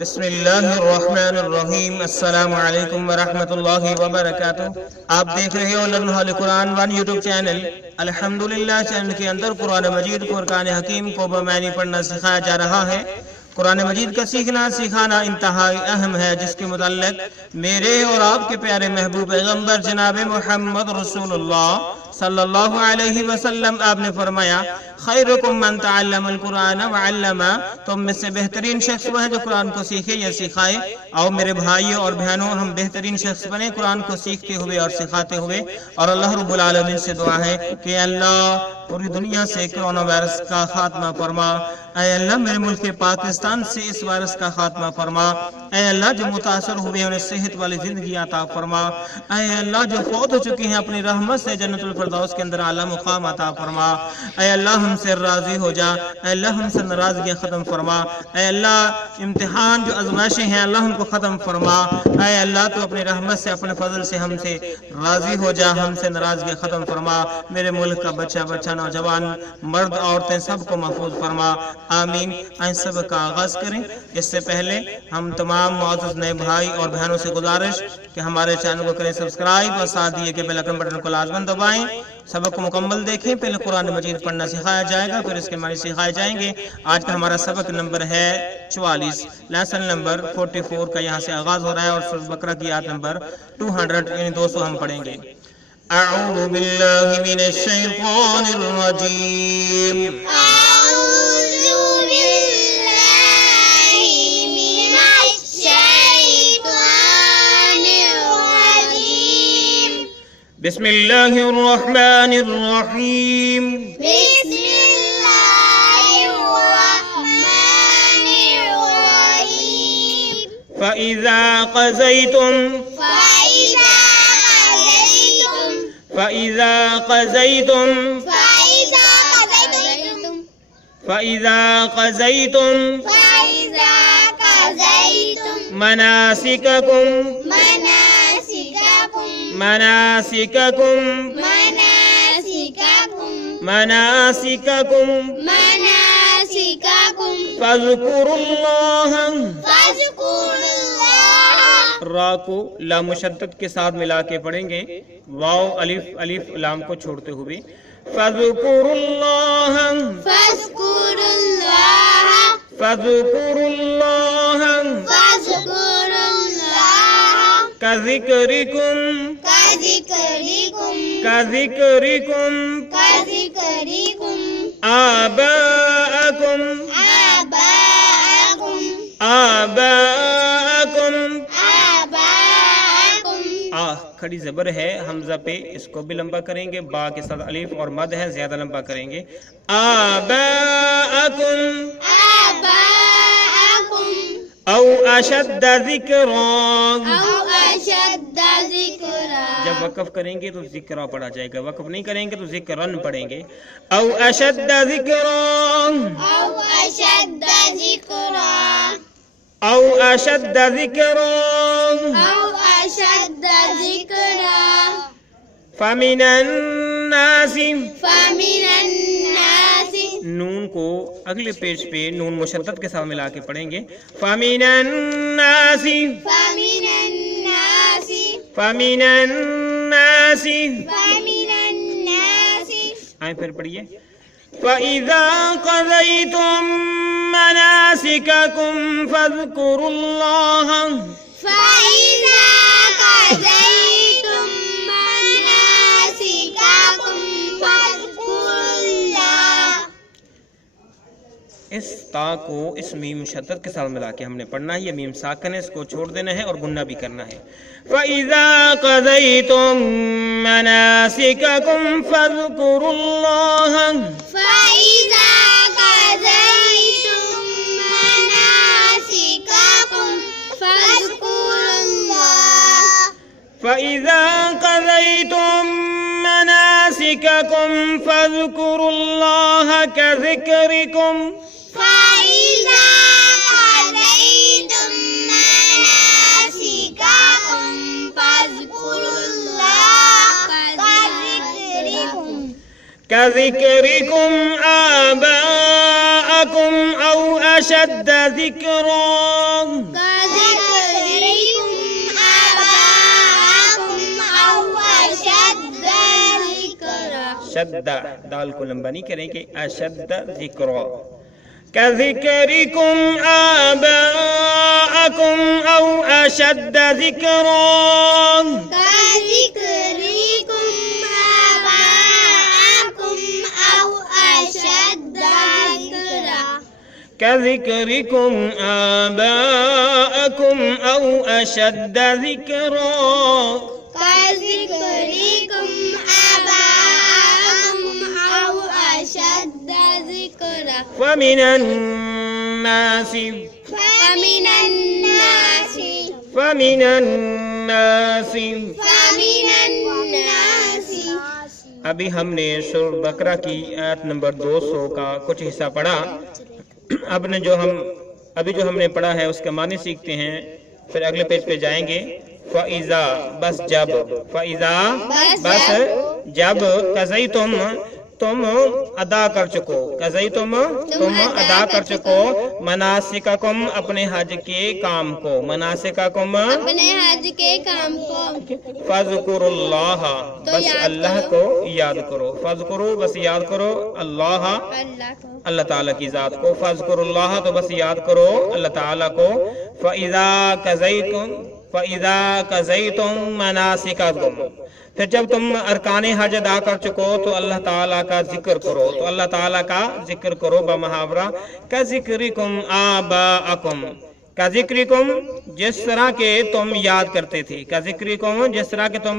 بسم اللہ الرحمن الرحیم۔ السلام علیکم ورحمۃ اللہ وبرکاتہ۔ آپ دیکھ رہے ہو لرن ہال قرآن ون یوٹیوب چینل۔ الحمدللہ چینل کے اندر قرآن مجید کو ارکان حکیم کو بمعنی پڑھنا سکھایا جا رہا ہے۔ قرآن مجید کا سیکھنا سکھانا انتہائی اہم ہے، جس کے متعلق میرے اور آپ کے پیارے محبوب پیغمبر جناب محمد رسول اللہ صلی اللہ علیہ وسلم آپ نے فرمایا، خیرکم من تعلم القرآن وعلمہ، تم میں سے بہترین شخص وہ ہے جو قرآن کو سیکھے یا سکھائے۔ اور میرے بھائیوں اور بہنوں، ہم بہترین شخص بنے قرآن کو سیکھتے ہوئے اور سکھاتے ہوئے، اور اللہ رب العالمین سے دعا ہے کہ اللہ پوری دنیا سے کرونا وائرس کا خاتمہ فرما۔ اے اللہ میرے ملک پاکستان سے اس وائرس کا خاتمہ فرما۔ اے اللہ جو متاثر ہوئے انہیں صحت والی زندگی عطا فرما۔ اے اللہ جو فوت ہو چکی ہیں اپنی رحمت سے جنت الفردوس کے اندر اعلیٰ مقام عطا فرما۔ اے اللہ ہم سے راضی ہو جا۔ اے اللہ ہم سے ناراضگیاں ختم فرما۔ اے اللہ امتحان جو آزمائشیں ہیں اللہ ان کو ختم فرما۔ اے اللہ تو اپنی رحمت سے اپنے فضل سے ہم سے راضی ہو جا، ہم سے ناراضگیاں ختم فرما۔ میرے ملک کا بچہ نوجوان مرد عورتیں سب کو محفوظ فرما، آمین۔ آئیں سب کا آغاز کریں۔ اس سے پہلے ہم تمام معزز نئے بھائی اور بہنوں سے گزارش کہ ہمارے چینل کو کریں سبسکرائب اور ساتھ دیے کہ بیل آئیکن بٹن کو لازماً دبائیں۔ سبق کو مکمل دیکھیں۔ پہلے قرآن مجید پڑھنا سکھایا جائے گا، پھر اس کے معنی سکھائے جائیں گے۔ آج کا ہمارا سبق نمبر ہے 44، لیسن نمبر 44 کا یہاں سے آغاز ہو رہا ہے، اور سورۃ بقرہ کی آیت نمبر 200 یعنی 200 ہم پڑھیں گے۔ اعوذ باللہ من الشیطان الرجیم۔ بسم اللہ الرحمن الرحیم۔ بسم اللہ الرحمن الرحیم۔ فَإِذَا قَضَيْتُمْ فَإِذَا قَضَيْتُمْ مناسککم فاذکروا اللہ، را کو لام مشدد کے ساتھ ملا کے پڑھیں گے، واو الف لام کو چھوڑتے ہوئے، فاذکروا اللہ کذکرکم آباءکم کھڑی زبر ہے حمزہ پہ، اس کو بھی لمبا کریں گے، با کے ساتھ الف اور مد ہے زیادہ لمبا کریں گے۔ آباءکم او اشد ذکرا، جب وقف کریں گے تو ذکرہ پڑھا جائے گا، وقف نہیں کریں گے تو ذکرن پڑھیں گے۔ او اشد ذکرا فمن الناس، نون کو اگلے پیج پہ نون مشدد کے ساتھ ملا کے پڑھیں گے، فمن الناس آئیں پھر پڑھیے، فَإِذَا قَضَيْتُم مَّنَاسِكَكُمْ فَاذْكُرُوا اللَّهَ اس تا کو اس میم شدت کے ساتھ ملا کے ہم نے پڑھنا ہے، یہ میم ساکن ہے، اس کو چھوڑ دینا ہے اور گننا بھی کرنا ہے۔ فَإِذَا قَضَيْتُم مَّنَاسِكَكُمْ فَاذْكُرُوا اللَّهَ فَإِذَا قَضَيْتُم مَّنَاسِكَكُمْ فَاذْكُرُوا اللَّهَ كَذِكْرِكُمْ كذكركم آباءكم أو أشد ذكرا اشد، دال کو لمبا نہیں کریں گے، اشد ذکرا. كذكركم آباءكم أو أشد ذكرا. كذكركم آباءكم أو أشد ذكرا. كذكركم آباءكم أو أشد ذكرا. كذكركم آباءكم أو أشد ذكرا. فمن الناس فمن الناس فمن الناس فمن الناس. ابھی ہم نے سورہ بقرہ کی آیت نمبر 200 کا کچھ حصہ پڑھا. ابھی جو ہم نے پڑھا ہے اس کا معنی سیکھتے ہیں، پھر اگلے پیج پہ جائیں گے. فَإِذَا بس جب، فَإِذَا بس جب، قَضَيْتُمْ تم ادا کر چکو، قَضَيْتُمْ تم ادا کر چکو، مناسککم اپنے حج کے کام کو، مناسککم اپنے حج کے کام کو. فَاذْكُرُوا اللَّهَ بس اللہ کو یاد کرو، فَاذْكُرُوا بس یاد کرو، اللہ اللہ کو، اللہ تعالیٰ کی ذات کو، فَاذْكُرُوا اللَّهَ تو بس یاد کرو اللہ تعالیٰ کو. فَإِذَا قَضَيْتُمْ مَنَاسِكَكُمْ پھر جب تم ارکان حج ادا کر چکو تو اللہ تعالیٰ کا ذکر کرو، تو اللہ تعالیٰ کا ذکر کرو بمحاورہ. كَذِكْرِكُمْ آبَاءَكُمْ كَذِكْرِكُمْ جس طرح کے تم یاد کرتے تھے، كَذِكْرِكُمْ جس طرح کے تم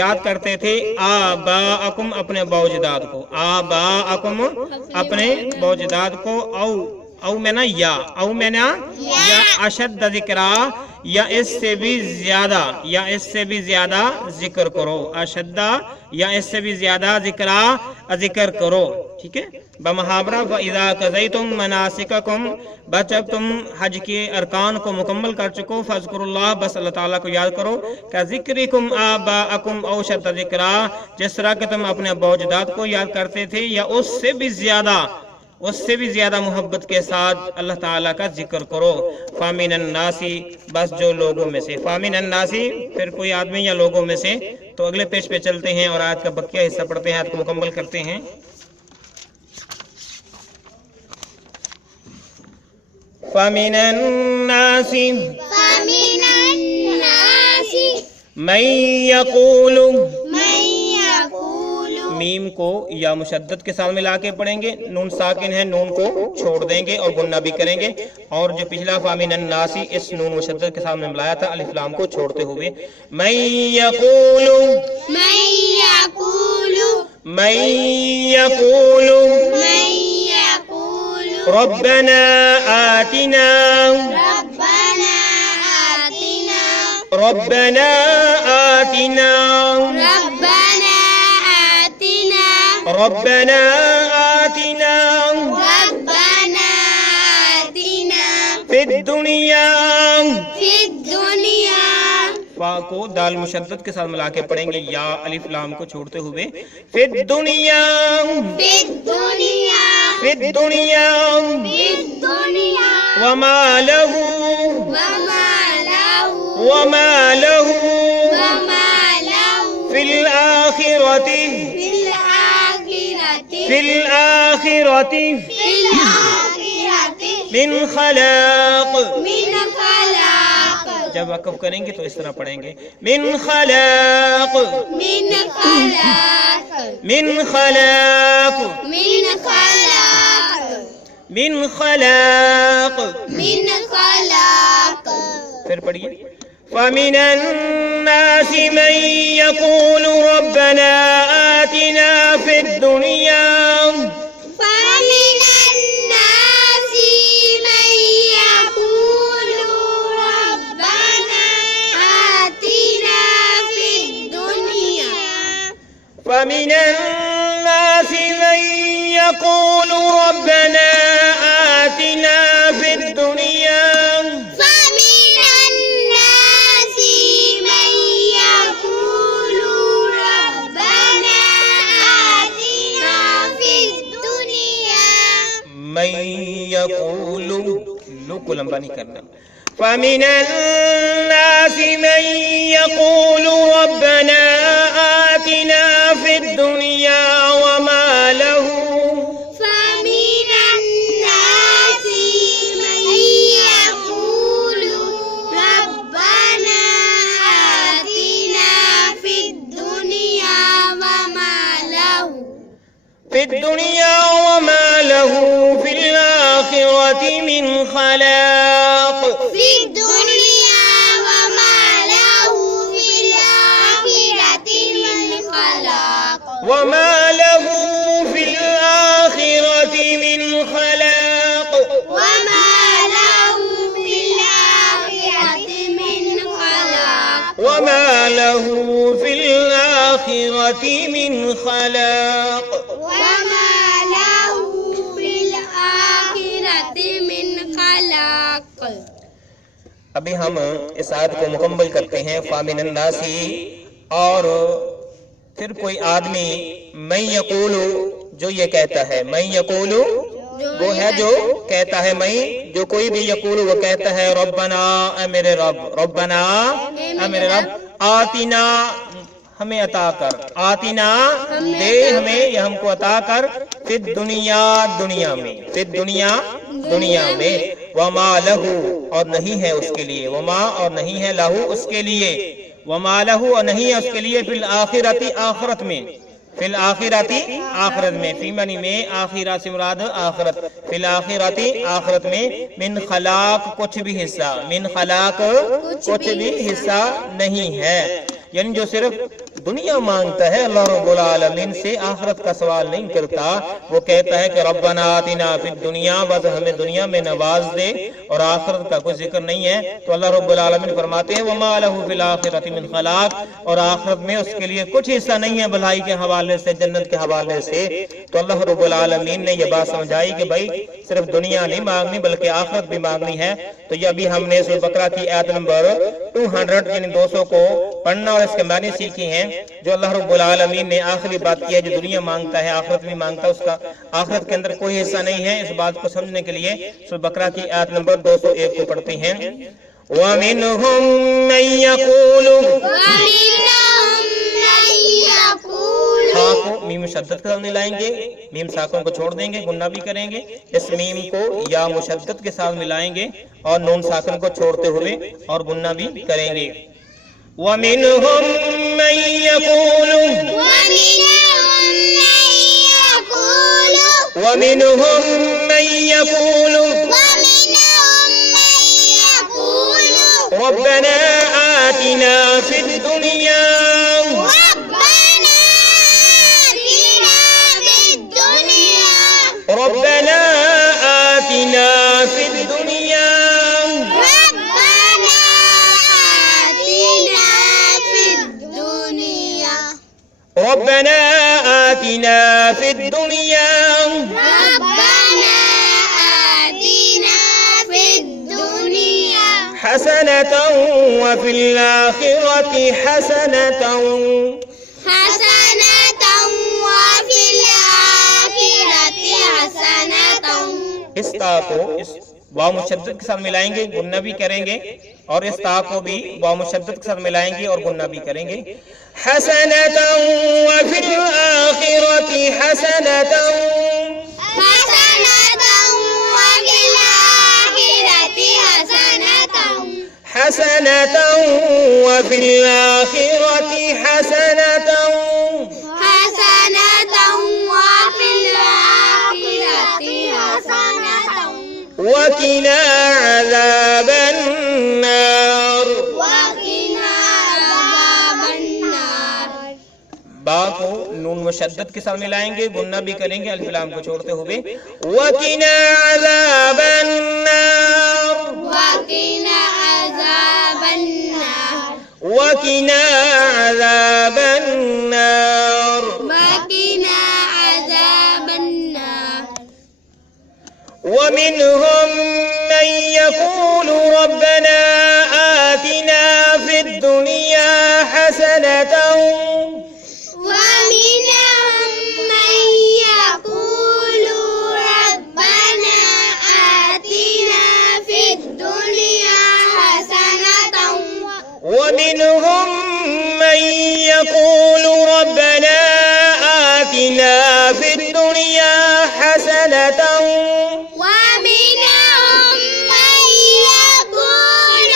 یاد کرتے تھے، آباءکم اپنے باوجداد کو، آباءکم اپنے باوجداد کو، او میں نا یا، او میں نا یا اشد ذکرا یا اس سے بھی زیادہ، یا اس سے بھی زیادہ ذکر کرو، اشدہ یا اس سے بھی زیادہ ذکر کرو. ٹھیک ہے بمحاورہ. فَإِذَا قَضَيْتُمْ مَنَاسِكَكُمْ بس جب تم حج کے ارکان کو مکمل کر چکو، فَاذْكُرُوا اللَّهَ بس اللہ تعالیٰ کو یاد کرو. كَذِكْرِكُمْ آبَاءَكُمْ أَوْ أَشَدَّ ذِكْرًا جس طرح کہ تم اپنے باوجداد کو یاد کرتے تھے یا اس سے بھی زیادہ محبت کے ساتھ اللہ تعالیٰ کا ذکر کرو. فَمِنَ النَّاسِ بس جو لوگوں میں سے، فَمِنَ النَّاسِ پھر کوئی آدمی یا لوگوں میں سے. تو اگلے پیج پہ چلتے ہیں اور آیت کا بقیہ حصہ پڑھتے ہیں، آیت کو مکمل کرتے ہیں. فَمِنَ النَّاسِ مَن يَقُولُ میم کو یا مشدد کے ساتھ ملا کے پڑھیں گے، نون ساکن ہے، نون کو چھوڑ دیں گے اور غنہ بھی کریں گے. اور جو پچھلا فامن الناسی اس نون مشدد کے ساتھ میں ملایا تھا الف لام کو چھوڑتے ہوئے. من یقول ربنا آتنا فی الدنیا. فا کو دال مشدد کے ساتھ ملا کے پڑھیں گے، یا الف لام کو چھوڑتے ہوئے. فی الدنیا وما له فی الآخرة من خلاق. جب وقف کریں گے تو اس طرح پڑھیں گے، من خلاق پھر پڑھیے. فَمِنَ النَّاسِ مَن يَقُولُ رَبَّنَا آتِنَا فِي الدُّنْيَا فَمِنَ النَّاسِ مَن يَقُولُ رَبَّنَا آتِنَا فِي الدُّنْيَا من يقول لو کو لمبا نہیں کرنا. فَمِنَ النَّاسِ مَن يَقُولُ رَبَّنَا آتِنَا فِي الدُّنْيَا خلاق في الدنيا وما له في الآخرة من خلاق وما له في الآخرة من خلاق وما له في الآخرة من خلاق وما له في الآخرة من خلاق وما له في الآخرة من خلاق. ابھی ہم اس آیت کو مکمل کرتے ہیں. فامن الناسی، اور پھر کوئی آدمی میں یقول، جو یہ کہتا ہے، میں یقول وہ ہے جو کہتا ہے، میں جو کوئی بھی یقول وہ کہتا ہے ربنا اے میرے رب، ربنا اے میرے رب، آتنا ہمیں عطا کر، آتنا دے ہمیں یا ہم کو عطا کر، فی الدنیا دنیا میں، فی الدنیا دنیا میں، وما لہو اور نہیں ہے اس کے لیے، وما اور نہیں ہے لہو اس کے لیے، وما لہو اور نہیں ہے اس کے لیے، فی الآخرت آخرت میں، فی الآخرت آخرت میں، فی معنی میں، آخرہ سے مراد آخرت، فی الآخرت آخرت میں، من خلاق کچھ بھی حصہ، من خلاق کچھ بھی حصہ نہیں ہے. یعنی جو صرف دنیا مانگتا ہے اللہ رب العالمین سے، آخرت کا سوال نہیں کرتا، وہ کہتا ہے کہ ربنا آتنا فی الدنیا، بس ہمیں دنیا میں نواز دے، اور آخرت کا کوئی ذکر نہیں ہے. تو اللہ رب العالمین فرماتے ہیں وما لہ فی الآخرۃ من خلاق، اور آخرت میں اس کے لیے کچھ حصہ نہیں ہے بھلائی کے حوالے سے، جنت کے حوالے سے. تو اللہ رب العالمین نے یہ بات سمجھائی کہ بھائی صرف دنیا نہیں مانگنی بلکہ آخرت بھی مانگنی ہے. تو یہ ابھی ہم نے سورۃ بقرہ کی آیت نمبر 200 یعنی 200 کو پڑھنا اور اس کے معنی سیکھی ہیں. جو اللہ رب العالمین نے آخری بات کی ہے، جو دنیا مانگتا ہے آخرت بھی مانگتا ہے، اس کا آخرت کے اندر کوئی حصہ نہیں ہے. اس بات کو سمجھنے کے لیے سورۃ بقرہ کی آیت نمبر 201 کو پڑھتے ہیں. وَمِنْهُمْ مَنْ يَقُولُ، ہاں کو میم مشدد کے ساتھ ملائیں گے، میم ساکن کو چھوڑ دیں گے، گنہ بھی کریں گے. اس میم کو یا مشدد کے ساتھ ملائیں گے اور نون ساکن کو چھوڑتے ہوئے اور گنہ بھی کریں گے. وَمِنْهُمْ مَنْ يَقُولُ، وَمِنْهُمْ مَنْ يَقُولُ رَبَّنَا آتِنَا فِي الدُّنْيَا، رَبَّنَا آتِنَا فِي الدُّنْيا، رَبَّنَا آتِنَا فِي الدُّنْيا حسنة وفي الآخرة حسنة وفي الآخرة حسنة. اس تا کو اس واو مشدد کے ساتھ ملائیں گے، گنہ بھی کریں گے، اور اس تا کو بھی واو مشدد کے ساتھ ملائیں گے اور گنہ بھی کریں گے. حسنة وفي الآخرة حسنة، حسنة وفي الآخرة حسنة، وفي الآخرة حسنة، وقنا عذاب النار. با کو نون مشدد کے ساتھ ملائیں گے، گنہ بھی کریں گے الف لام کو چھوڑتے ہوئے. وقنا عذاب النار، وقنا عذاب النار، ومنهم من يقول ربنا آتنا في الدنيا حسنة، ومنهم من يقول ربنا آتنا في الدنيا حسنة، ومنهم من يقول ربنا آتنا في الدنيا حسنة، ومنهم من يقول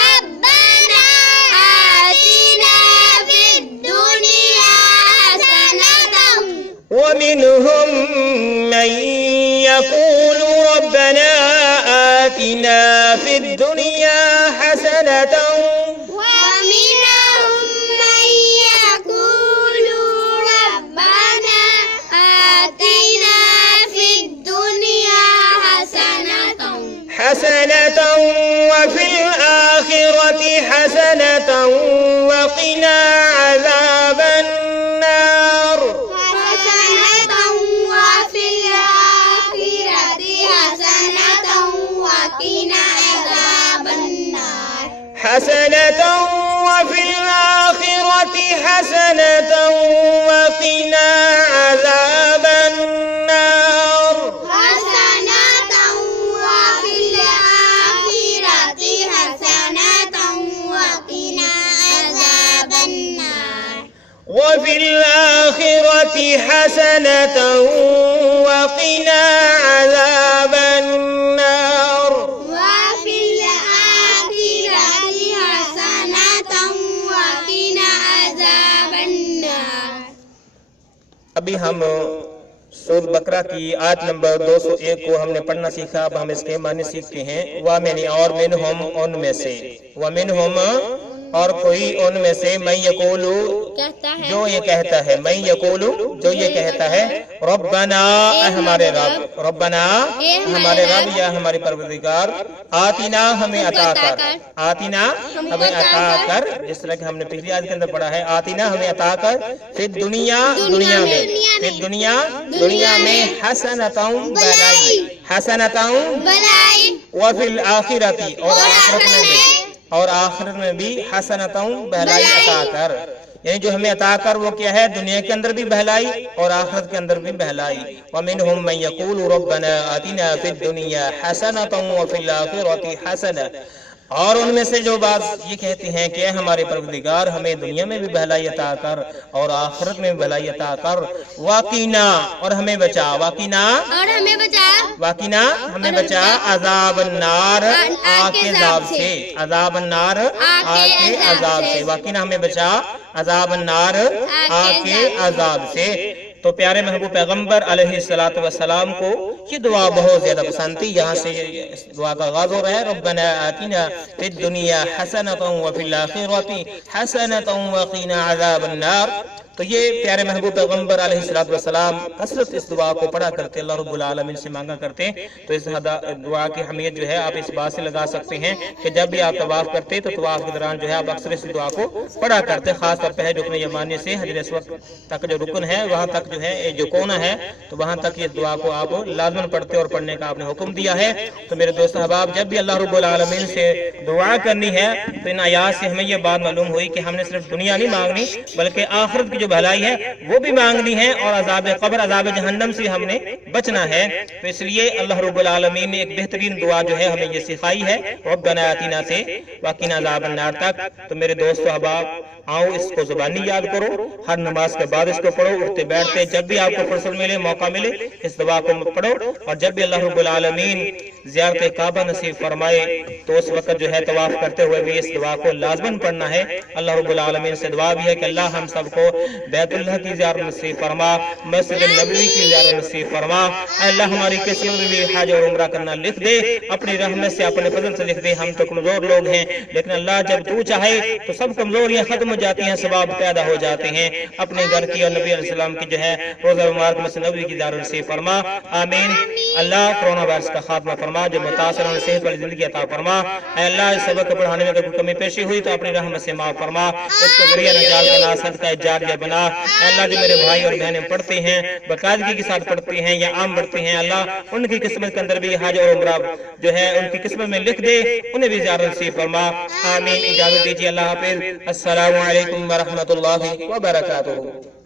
ربنا آتنا في الدنيا حسنة، ومنهم من يقول ربنا آتنا في الدنيا حسنة ومنهم من يقول ربنا آتنا في الدنيا حسنة وفي الآخرة حسنة وقنا عذاب النار. حسنة وفي الآخرة حسنة وقنا عذاب النار. حسنة وفي الآخرة حسنة وقنا عذاب النار. حسنة وفي الآخرة حسنة وقنا عذاب النار. وفي الآخرة حسنة وقنا عذاب النار. وفي الآخرة حسنة وقنا عذاب النار. ابھی ہم سورۃ بقرہ کی آیت نمبر 201 کو ہم نے پڑھنا سیکھا. اب ہم اس کے معنی سیکھتے ہیں. وَمِنْ اور منہم ان میں سے. وَمِنْہم اور کوئی ان میں سے من یقول جو یہ کہتا ہے. من یقول جو یہ کہتا ہے ربنا اے ہمارے رب. ربنا ہمارے رب یا ہمارے پروردگار. آتنا ہمیں عطا کر. آتنا ہمیں عطا کر. جس طرح کہ ہم نے پچھلی آیت کے اندر پڑھا ہے آتنا ہمیں عطا کر فی دنیا دنیا میں. فی دنیا دنیا میں حسنۃ بھلائی. حسنۃ بلائی. وفی الآخرۃ اور آخرت میں بھی حسنۃ بھلائی عطا کر. یعنی جو ہمیں عطا کر وہ کیا ہے؟ دنیا کے اندر بھی بہلائی اور آخرت کے اندر بھی بہلائی. وَمِنْهُمْ مَنْ يَقُولُ رَبَّنَا آتِنَا فِي الدُّنْيَا حَسَنَةً وَفِي الْآخِرَةِ حَسَنَةً. اور ان میں سے جو بات یہ کہتے ہیں کہ ہمارے پروردگار ہمیں دنیا میں بھی بہلائی عطا کر اور آخرت میں بھی بہلائی عطا کر. وَقِنَا اور ہمیں بچا. وَقِنَا اور ہمیں بچا. وَقِنَا ہمیں بچا عذاب النار آگ کے عذاب سے. عذاب النار آگ کے عذاب سے. وَقِنَا ہمیں بچا عذاب النار آگ کے عذاب سے. تو پیارے محبوب پیغمبر علیہ السلام کو یہ دعا بہت زیادہ پسند تھی. یہاں سے اس دعا کا آغاز ہو رہا ہے. ربنا آتنا فی الدنیا حسنۃ وفی الآخرۃ حسنۃ وقنا عذاب النار. تو یہ پیارے محبوب پیغمبر علیہ السلام کثرت اس دعا کو پڑھا کرتے, اللہ رب العالمین سے مانگا کرتے. تو اس دعا کی اہمیت جو ہے آپ اس بات سے لگا سکتے ہیں کہ جب بھی آپ طواف کرتے تو طواف کے دوران جو ہے آپ اکثر اس دعا کو پڑھا کرتے. خاص طور پہ رکن یمانی سے حجر اسود تک جو رکن ہے وہاں تک جو ہے جو کونا ہے تو وہاں تک یہ دعا کو آپ لازماً پڑھتے اور پڑھنے کا آپ نے حکم دیا ہے. تو میرے دوست احباب جب بھی اللہ رب العالمین سے دعا کرنی ہے تو ان آیات سے ہمیں یہ بات معلوم ہوئی کہ ہم نے صرف دنیا نہیں مانگنی بلکہ آخرت کی جو بھلائی ہے وہ بھی مانگنی ہے اور عذاب قبر عذاب جہنم سے ہم نے بچنا ہے. تو اس لیے اللہ رب العالمین نے ایک بہترین دعا جو ہے ہمیں یہ سکھائی ہے ربنا آتنا سے وقنا عذاب النار تک. تو میرے دوست احباب آؤ اس کو زبانی یاد کرو, ہر نماز کے بعد اس کو پڑھو, اٹھتے بیٹھتے جب بھی آپ کو فرصت ملے موقع ملے اس دعا کو پڑھو. اور جب بھی اللہ رب العالمین زیارت کعبہ نصیب فرمائے تو اس وقت جو ہے طواف کرتے ہوئے بھی اس دعا کو لازماً پڑھنا ہے. اللہ رب العالمین سے دعا بھی ہے کہ اللہ ہم سب کو بیت اللہ کی زیارت نصیب فرما, مسجد نبوی کی زیارت نصیب فرما. اے اللہ ہماری قسمت میں بھی حج اور عمرہ کرنا لکھ دے, اپنی رحمت سے اپنے فضل سے لکھ دے. ہم تو کمزور لوگ ہیں لیکن اللہ جب تو چاہے تو سب کمزوریاں ختم ہو جاتی ہیں, ثواب پیدا ہو جاتے ہیں. اپنے گھر کی اور نبی علیہ السلام کی جو ہے روزہ مبارک مسجد نبوی کی زیارت نصیب فرما. آمین. اللہ کرونا وائرس کا خاتمہ فرما, جو متاثر ہیں صحت والی زندگی عطا فرما. اے اللہ اس سبق کو پڑھانے میں اگر کوئی کمی پیشی ہوئی تو اپنی رحمت سے معاف فرما, اس کو ذریعہ نجات بنا, صدقہ جاریہ بنا. اے اللہ جو میرے بھائی اور بہنیں پڑھتے ہیں باقاعدگی کے ساتھ پڑھتے ہیں یا عام پڑھتے ہیں, اللہ ان کی قسمت کے اندر بھی حج اور عمرہ جو ہے ان کی قسمت میں لکھ دے, انہیں بھی زیارت نصیب فرما. آمین. اجازت دیجیے. اللہ حافظ. السلام علیکم ورحمۃ اللہ وبرکاتہ.